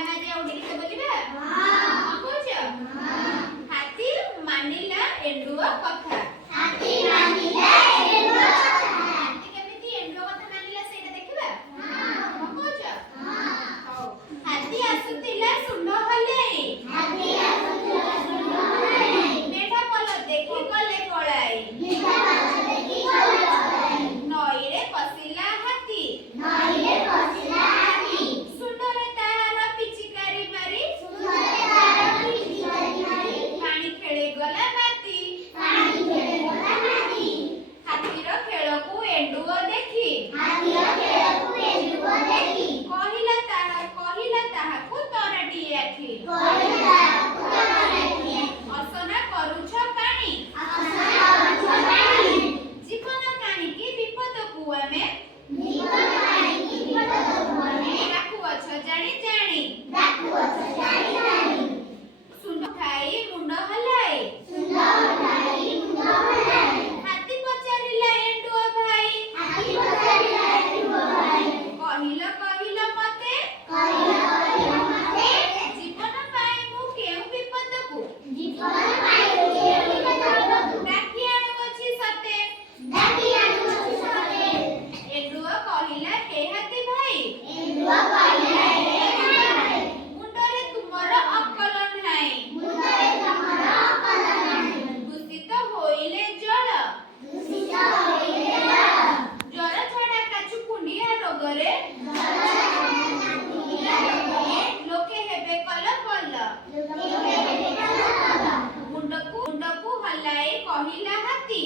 ଆମେ ଆଜି ଆଉ ଟିକେ ବୋଲିବା ହଁ କହୁଛ ହାତୀ ମାନିଲା ଏଣ୍ଡୁଅ କଥା ହାତୀ ମାନିଲା ଏଣ୍ଡୁଅ କଥା ହାତୀ କେମିତି ଏଣ୍ଡୁଅ କଥା ମାନିଲା ସେଇଟା ଦେଖିବା ହଁ କହୁଛ ହଉ ହାତୀ ଆସୁଥିଲା ସୁଣ୍ଡ ହଲେଇ ହାତୀ ଆସୁଥିଲା ସୁଣ୍ଡ ହଲେଇ ମେଢ ପଲ ଦେଖି ଗଲେ ପଳାଇ ମେଢ ପଲ ଦେଖି ଗଲେ ପଳାଇ ନଈରେ ପଶିଲା ହାତୀ ନଈରେ ପଶିଲା ହାତୀ ସୁଣ୍ଡରେ ତାହାର ପିଚିକାରି ମାରି ସୁଣ୍ଡରେ ତାହାର ପିଚିକାରି ମାରି ପାଣି ଖେଳି ଗଲା ମାଟି ପାଣି ଖେଳି ଗଲା ମାଟି ହାତୀର ଖେଳକୁ ଏଣ୍ଡୁଅ ଦେଖି ହାତୀର ଖେଳକୁ ଏଣ୍ଡୁଅ ଦେଖି କହିଲା ତାହାକୁ ତରାଟିଏ ଆଖି କହିଲା ତାହାକୁ ତରାଟିଏ ଅସନା କରୁଛ କାଣି ଅସନା କରୁଛ କାଣି ଜୀବନ କାଣିକି ବିପଦକୁ ଆମେ ଜୀବନ କାଣିକି ବିପଦକୁ ଆମେ ଡାକୁଅଛ ଜାଣି ଜାଣି ଡାକୁଅଛ ଜାଣି ଜାଣି ସୁଣ୍ଡ ଖାଇ ମୁଣ୍ଡ ହଲାଏ ସୁଣ୍ଡ ଖାଇ ମୁଣ୍ଡ ହଲାଏ ହାତୀ ପଚାରିଲା ଏଣ୍ଡୁଅ ଭାଇ ହାତୀ ପଚାରିଲା ଏଣ୍ଡୁଅ ଭାଇ କହିଲ ମତେ ଜୀବନ ପାଇଁ ମୁଁ କେଉଁ ବିପଦକୁ ଜୀବନ ପାଇଁ କେଉଁ ବିପଦକୁ ଡାକି ଆଣୁଅଛି ସତେ ଡାକି ଆଣୁଅଛି ସତେ ଏଣ୍ଡୁଅ କହିଲା ହେ ହାତୀ ଭାଇ ଏଣ୍ଡୁଅ କହିଲା ହେ ହାତୀ ଭାଇ ମୁଣ୍ଡରେ ତୁମର ଅକଲ ନାହିଁ ମୁଣ୍ଡରେ ତୁମର ଅକଲ ନାହିଁ ଦୂଷିତ ହୋଇଲେ ଜଳ ଦୂଷିତ ହୋଇଲେ ଜଳ ଜ୍ୱର ଛଡ଼ା କାଛୁ କୁଣ୍ଡିଆ ରୋଗରେ ଲୋକେ ହେବେ କଲ କଲ ମୁଣ୍ଡକୁ ହଲାଇ କହିଲା ହାତୀ